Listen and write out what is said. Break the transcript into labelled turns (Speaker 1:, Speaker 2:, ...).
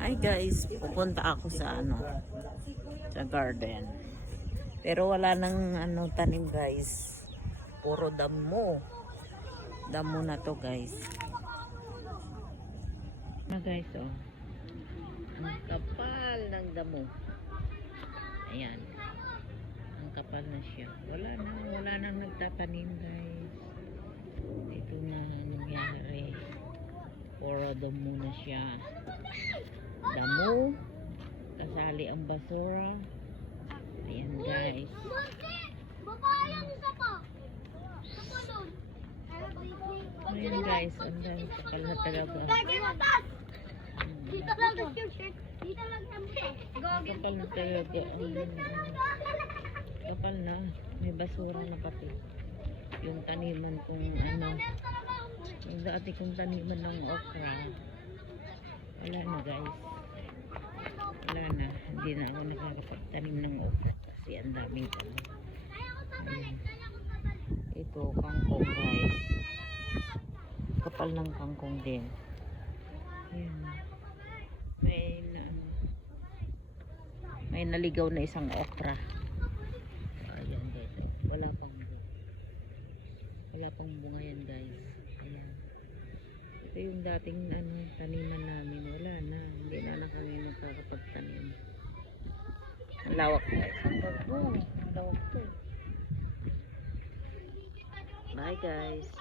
Speaker 1: Hi guys, pupunta ako sa ano, sa garden. Pero wala nang ano tanim guys. Puro damo. Damo na to guys. Na guys oh. Ang kapal ng damo. Ayan. Ang kapal na siya. Wala na, wala nang nagtatanim guys. Ito na nangyari. Puro damo na siya basura ayan guys
Speaker 2: Baba yung isa pa.
Speaker 1: Ayan guys ang dami kapal na talaga!
Speaker 2: Dito lang yung shirt. Dito lang. Gogin.
Speaker 1: kapal na talaga ang kapal na may basura na pati yung taniman kong ano yung dati kong taniman ng okra wala na guys wala na hindi na ako nakakapagtanim ng okra kasi ang daming tamo Ayan. ito kangkong guys. Kapal ng kangkong din. Ayan. may na, may naligaw na isang okra. Ayan guys. Wala pang wala pang bunga yan guys. Ayan. Ito yung dating ano, taniman namin. Wala na. Hindi na na kami makakapagtanim ang lawak. Guys hanggang doon ang lawak to bye guys